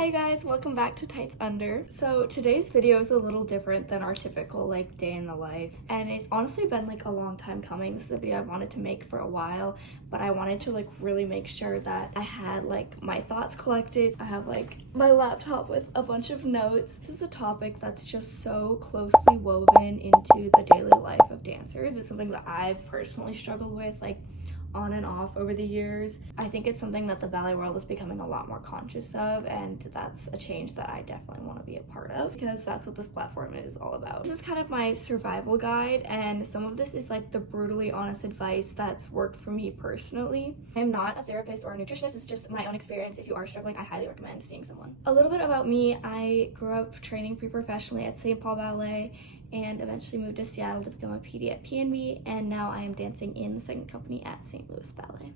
Hi guys, welcome back to Tights Under. So today's video is a little different than our typical like day in the life, and it's honestly been like a long time coming. This is a video I wanted to make for a while, but I wanted to like really make sure that I had like my thoughts collected. I have like my laptop with a bunch of notes. This is a topic that's just so closely woven into the daily life of dancers. It's something that I've personally struggled with like on and off over the years. I think it's something that the ballet world is becoming a lot more conscious of, and that's a change that I definitely want to be a part of because that's what this platform is all about. This is kind of my survival guide, and some of this is like the brutally honest advice that's worked for me personally. I'm not a therapist or a nutritionist, it's just my own experience. If you are struggling, I highly recommend seeing someone. A little bit about me: I grew up training pre-professionally at St. Paul Ballet and eventually moved to Seattle to become a PD at PNB, and now I am dancing in the second company at St. Louis Ballet.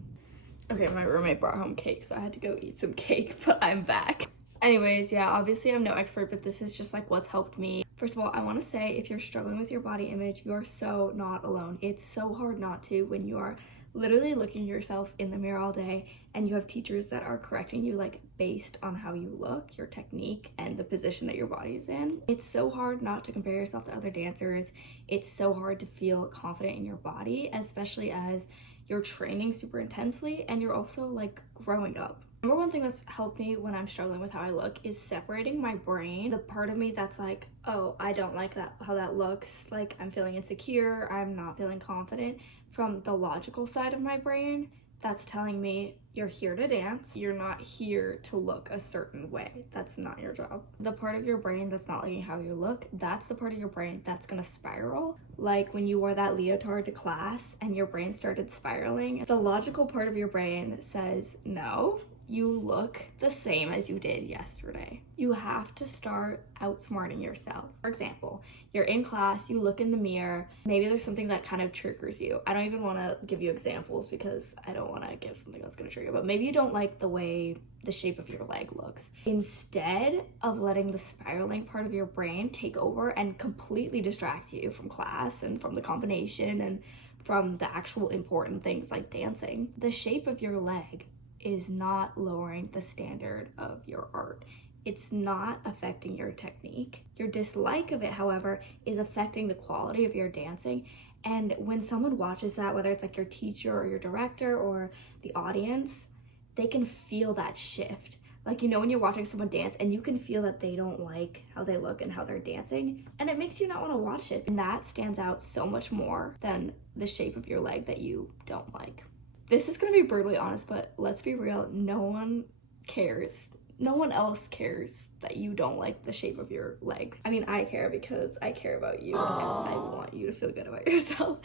Okay, my roommate brought home cake, so I had to go eat some cake, but I'm back. Anyways, yeah, obviously I'm no expert, but this is just like what's helped me. First of all, I want to say if you're struggling with your body image, you are so not alone. It's so hard not to when you are literally looking yourself in the mirror all day and you have teachers that are correcting you like based on how you look, your technique, and the position that your body is in. It's so hard not to compare yourself to other dancers. It's so hard to feel confident in your body, especially as you're training super intensely and you're also like growing up. Number one thing that's helped me when I'm struggling with how I look is separating my brain, the part of me that's like, oh, I don't like that, how that looks, like I'm feeling insecure, I'm not feeling confident, from the logical side of my brain that's telling me you're here to dance, you're not here to look a certain way. That's not your job. The part of your brain that's not liking how you look, that's the part of your brain that's gonna spiral. Like when you wore that leotard to class and your brain started spiraling, the logical part of your brain says, no, you look the same as you did yesterday. You have to start outsmarting yourself. For example, you're in class, you look in the mirror, maybe there's something that kind of triggers you. I don't even want to give you examples because I don't want to give something that's going to trigger you, but maybe you don't like the way the shape of your leg looks. Instead of letting the spiraling part of your brain take over and completely distract you from class and from the combination and from the actual important things like dancing, the shape of your leg is not lowering the standard of your art. It's not affecting your technique. Your dislike of it, however, is affecting the quality of your dancing. And when someone watches that, whether it's like your teacher or your director or the audience, they can feel that shift. Like, you know, when you're watching someone dance and you can feel that they don't like how they look and how they're dancing, and it makes you not want to watch it. And that stands out so much more than the shape of your leg that you don't like. This is gonna be brutally honest, but let's be real, no one cares. No one else cares that you don't like the shape of your leg. I mean, I care because I care about you and I want you to feel good about yourself,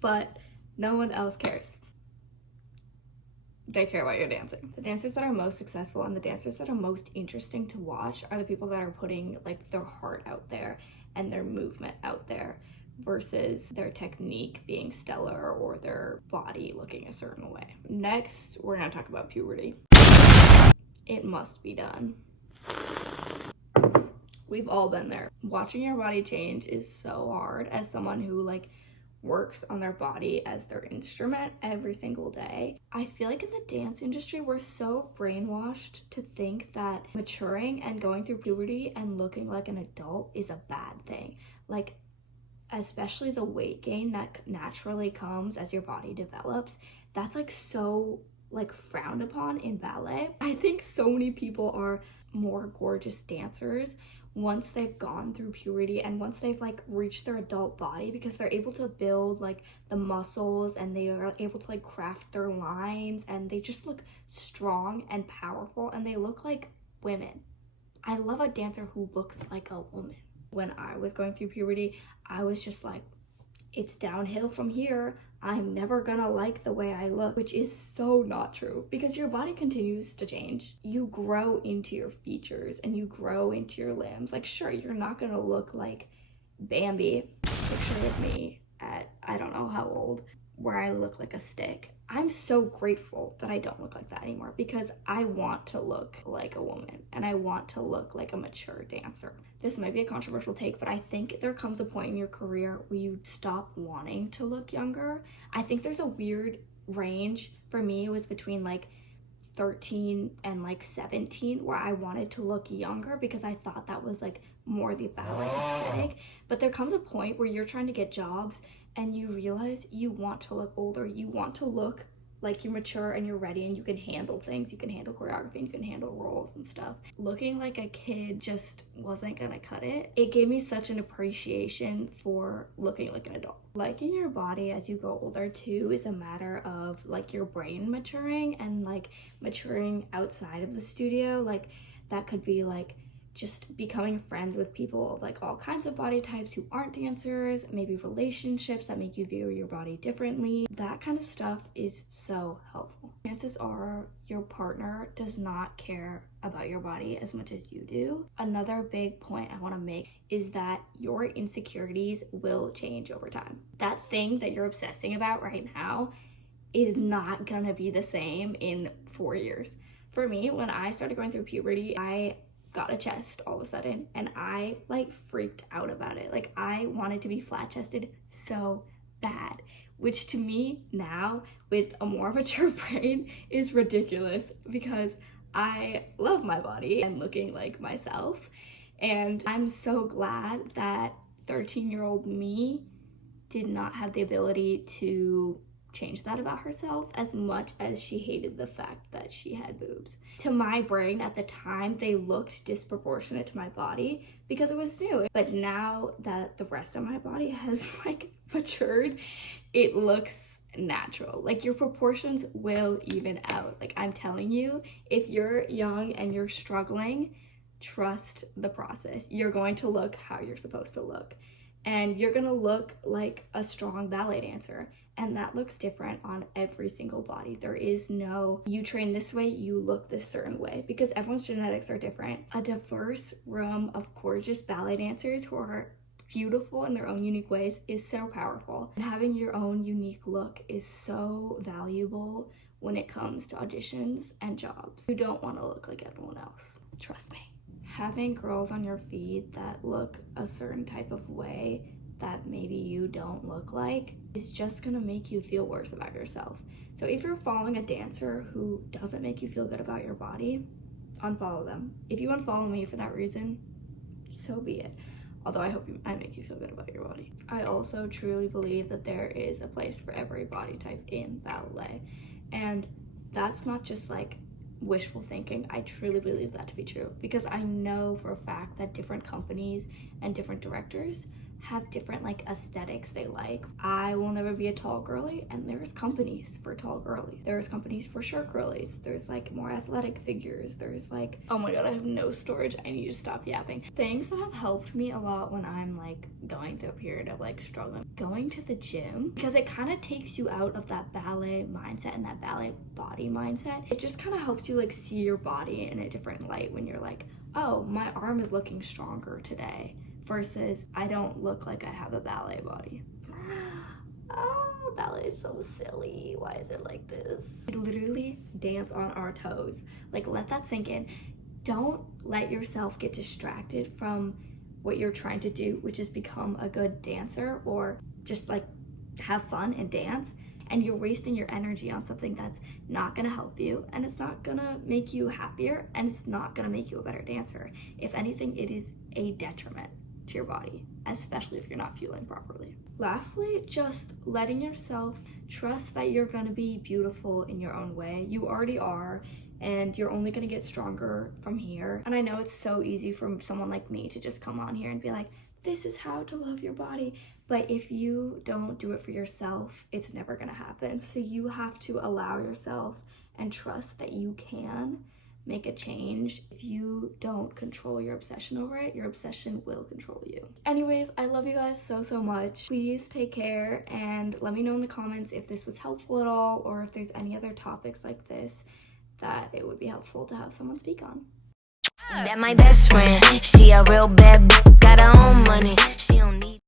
but no one else cares. They care about your dancing. The dancers that are most successful and the dancers that are most interesting to watch are the people that are putting like their heart out there and their movement out there, versus their technique being stellar or their body looking a certain way. Next, we're gonna talk about puberty. It must be done. We've all been there. Watching your body change is so hard as someone who like works on their body as their instrument every single day. I feel like in the dance industry, we're so brainwashed to think that maturing and going through puberty and looking like an adult is a bad thing. Like, especially the weight gain that naturally comes as your body develops, that's like so like frowned upon in ballet. I think so many people are more gorgeous dancers once they've gone through puberty and once they've like reached their adult body, because they're able to build like the muscles and they are able to like craft their lines and they just look strong and powerful and they look like women. I love a dancer who looks like a woman. When I was going through puberty, I was just like, it's downhill from here. I'm never gonna like the way I look, which is so not true because your body continues to change. You grow into your features and you grow into your limbs. Like, sure, you're not gonna look like Bambi, picture of me at I don't know how old, where I look like a stick. I'm so grateful that I don't look like that anymore because I want to look like a woman and I want to look like a mature dancer. This might be a controversial take, but I think there comes a point in your career where you stop wanting to look younger. I think there's a weird range. For me, it was between like 13 and like 17 where I wanted to look younger because I thought that was like more the ballet aesthetic. But there comes a point where you're trying to get jobs and you realize you want to look older. You want to look like you're mature and you're ready and you can handle things. You can handle choreography and you can handle roles and stuff. Looking like a kid just wasn't gonna cut it. It gave me such an appreciation for looking like an adult. Liking your body as you grow older too is a matter of like your brain maturing and like maturing outside of the studio. Like that could be like just becoming friends with people of like all kinds of body types who aren't dancers, maybe relationships that make you view your body differently. That kind of stuff is so helpful. Chances are your partner does not care about your body as much as you do. Another big point I want to make is that your insecurities will change over time. That thing that you're obsessing about right now is not gonna be the same in 4 years. For me, when I started going through puberty, I got a chest all of a sudden and I like freaked out about it. Like I wanted to be flat chested so bad, which to me now with a more mature brain is ridiculous because I love my body and looking like myself. And I'm so glad that 13-year-old me did not have the ability to change that about herself as much as she hated the fact that she had boobs. To my brain at the time, they looked disproportionate to my body because it was new. But now that the rest of my body has like matured, it looks natural. Like your proportions will even out. Like I'm telling you, if you're young and you're struggling, trust the process. You're going to look how you're supposed to look. And you're gonna look like a strong ballet dancer. And that looks different on every single body. There is no, you train this way, you look this certain way, because everyone's genetics are different. A diverse room of gorgeous ballet dancers who are beautiful in their own unique ways is so powerful. And having your own unique look is so valuable when it comes to auditions and jobs. You don't want to look like everyone else, trust me. Having girls on your feed that look a certain type of way that maybe you don't look like is just gonna make you feel worse about yourself. So if you're following a dancer who doesn't make you feel good about your body, unfollow them. If you unfollow me for that reason, so be it. Although I hope I make you feel good about your body. I also truly believe that there is a place for every body type in ballet. And that's not just like wishful thinking. I truly believe that to be true because I know for a fact that different companies and different directors have different like aesthetics they like. I will never be a tall girly, and there's companies for tall girlies. There's companies for short girlies. There's like more athletic figures. There's like, oh my god, I have no storage. I need to stop yapping. Things that have helped me a lot when I'm like going through a period of like struggling. Going to the gym, because it kind of takes you out of that ballet mindset and that ballet body mindset. It just kind of helps you like see your body in a different light when you're like, oh, my arm is looking stronger today. Versus I don't look like I have a ballet body. Oh, ballet is so silly. Why is it like this? We literally dance on our toes. Like let that sink in. Don't let yourself get distracted from what you're trying to do, which is become a good dancer or just like have fun and dance. And you're wasting your energy on something that's not gonna help you, and it's not gonna make you happier, and it's not gonna make you a better dancer. If anything, it is a detriment to your body, especially if you're not fueling properly. Lastly, just letting yourself trust that you're gonna be beautiful in your own way. You already are, and you're only gonna get stronger from here. And I know it's so easy for someone like me to just come on here and be like, this is how to love your body. But if you don't do it for yourself, it's never gonna happen. So you have to allow yourself and trust that you can make a change. If you don't control your obsession over it, your obsession will control you. Anyways, I love you guys so much. Please take care and let me know in the comments if this was helpful at all or if there's any other topics like this that it would be helpful to have someone speak on. That my best friend, she a real bad bitch, got her own money, she don't need